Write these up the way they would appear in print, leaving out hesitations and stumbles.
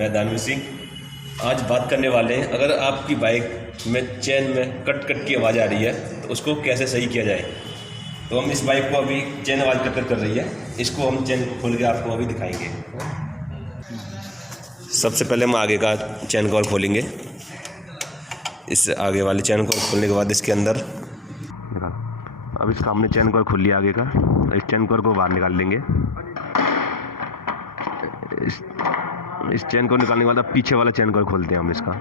मैं दानवीर सिंह। आज बात करने वाले हैं, अगर आपकी बाइक में चेन में कट कट की आवाज़ आ रही है तो उसको कैसे सही किया जाए। तो हम इस बाइक को अभी चेन आवाज़ कट कट कर रही है, इसको हम चेन खोल के आपको अभी दिखाएंगे। सबसे पहले हम आगे का चेन कवर खोलेंगे। इस आगे वाले चेन कवर खोलने के बाद इसके अंदर अब इसका हमने चेन कवर खोल लिया आगे का। इस चेन कवर को बाहर निकाल लेंगे। इस चेन को निकालने के बाद अब पीछे वाला चेन कवर खोलते हैं हम इसका।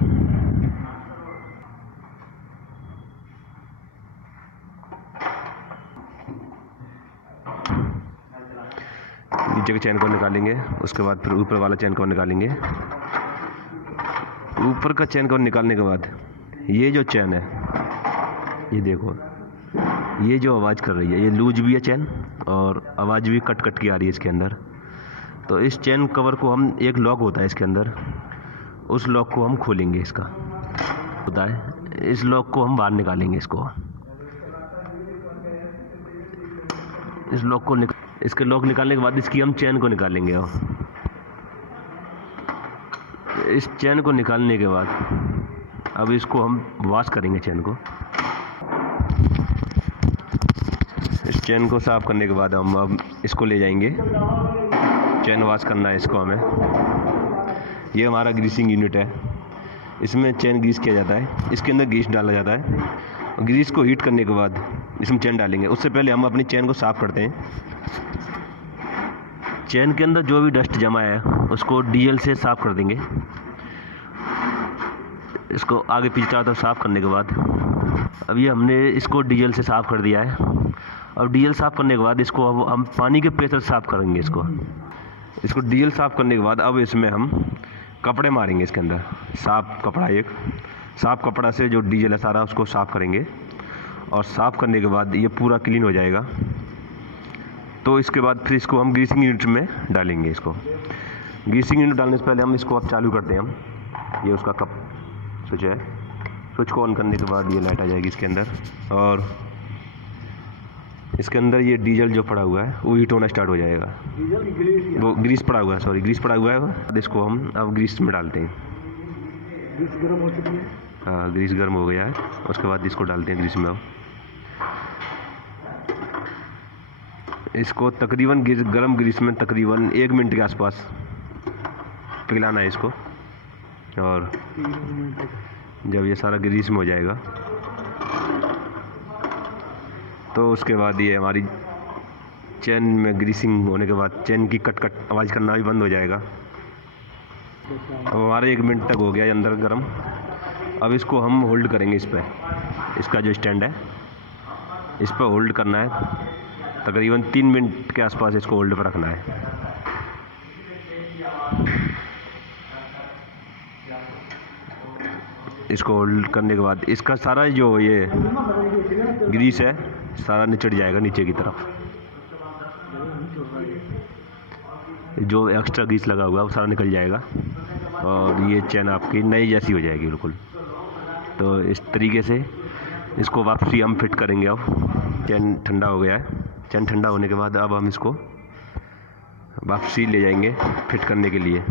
नीचे के चेन कवर निकालेंगे, उसके बाद फिर ऊपर वाला चेन कवर निकालेंगे। ऊपर का चेन कवर निकालने के बाद ये जो चेन है, ये देखो, ये जो आवाज़ कर रही है ये लूज भी है चेन और आवाज़ भी कट कट की आ रही है इसके अंदर। तो इस चेन कवर को हम, एक लॉक होता है इसके अंदर, उस लॉक को हम खोलेंगे। इसका होता है, इस लॉक को हम बाहर निकालेंगे। इस लॉक को इसके लॉक निकालने के बाद इसकी हम चेन को निकालेंगे। और इस चेन को निकालने के बाद अब इसको हम वॉश करेंगे चेन को। इस चेन को साफ करने के बाद हम अब इसको ले जाएंगे, चेन वॉश करना है इसको हमें। ये हमारा ग्रीसिंग यूनिट है, इसमें चेन ग्रीस किया जाता है। इसके अंदर ग्रीस डाला जाता है। ग्रीस को हीट करने के बाद इसमें चेन डालेंगे। उससे पहले हम अपनी चेन को साफ़ करते हैं। चेन के अंदर जो भी डस्ट जमा है उसको डीजल से साफ़ कर देंगे। इसको आगे पीछे चारों तरफ साफ़ करने के बाद अब ये हमने इसको डीजल से साफ़ कर दिया है। और डीजल साफ़ करने के बाद इसको अब हम पानी के प्रेशर से साफ़ करेंगे। इसको डीजल साफ़ करने के बाद अब इसमें हम कपड़े मारेंगे इसके अंदर। साफ़ कपड़ा, एक साफ़ कपड़ा से जो डीजल है सारा उसको साफ़ करेंगे। और साफ़ करने के बाद ये पूरा क्लीन हो जाएगा। तो इसके बाद फिर इसको हम ग्रीसिंग यूनिट में डालेंगे। इसको ग्रीसिंग यूनिट डालने से पहले हम इसको अब चालू करते हैं। हम ये उसका कप स्विच है, स्विच को ऑन करने के बाद ये लाइट आ जाएगी इसके अंदर। और इसके अंदर ये डीजल जो पड़ा हुआ है वो हीट होना स्टार्ट हो जाएगा। वो ग्रीस पड़ा हुआ है, सॉरी ग्रीस पड़ा हुआ है। इसको हम अब ग्रीस में डालते हैं। ग्रीस गर्म हो चुकी है। हाँ, ग्रीस गर्म हो गया है। उसके बाद इसको डालते हैं ग्रीस में। अब इसको तकरीबन गर्म ग्रीस में तकरीबन 1 मिनट के आसपास पिघलाना है इसको। और जब ये सारा ग्रीस में हो जाएगा तो उसके बाद ये हमारी चेन में ग्रीसिंग होने के बाद चेन की कट कट आवाज़ करना भी बंद हो जाएगा। अब हमारा 1 मिनट तक हो गया है अंदर गर्म। अब इसको हम होल्ड करेंगे इस पर। इसका जो स्टैंड है इस पर होल्ड करना है। तकरीबन 3 मिनट के आसपास इसको होल्ड पर रखना है। इसको होल्ड करने के बाद इसका सारा जो ये ग्रीस है सारा निचड़ जाएगा नीचे की तरफ। जो एक्स्ट्रा ग्रीस लगा हुआ है वो सारा निकल जाएगा और ये चेन आपकी नई जैसी हो जाएगी बिल्कुल। तो इस तरीके से इसको वापसी हम फिट करेंगे। अब चेन ठंडा हो गया है। चेन ठंडा होने के बाद अब हम इसको वापसी ले जाएंगे फिट करने के लिए।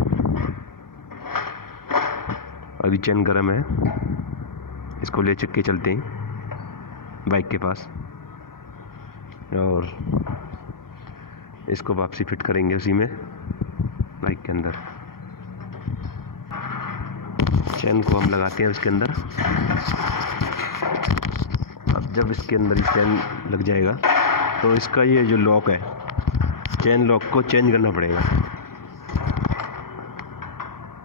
अभी चेन गर्म है, इसको ले के चलते हैं बाइक के पास और इसको वापसी फिट करेंगे उसी में बाइक के अंदर। चेन को हम लगाते हैं उसके अंदर। अब जब इसके अंदर चेन लग जाएगा तो इसका ये जो लॉक है, चेन लॉक को चेंज करना पड़ेगा।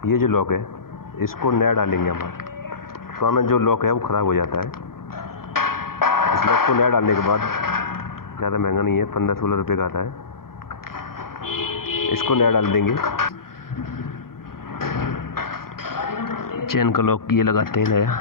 ये जो लॉक है इसको नया डालेंगे हम। पुराना जो लॉक है वो ख़राब हो जाता है। इस लॉक को नया डालने के बाद, ज़्यादा महंगा नहीं है, 15-16 रुपये का आता है। इसको नया डाल देंगे। चेन का लॉक ये लगाते हैं नया।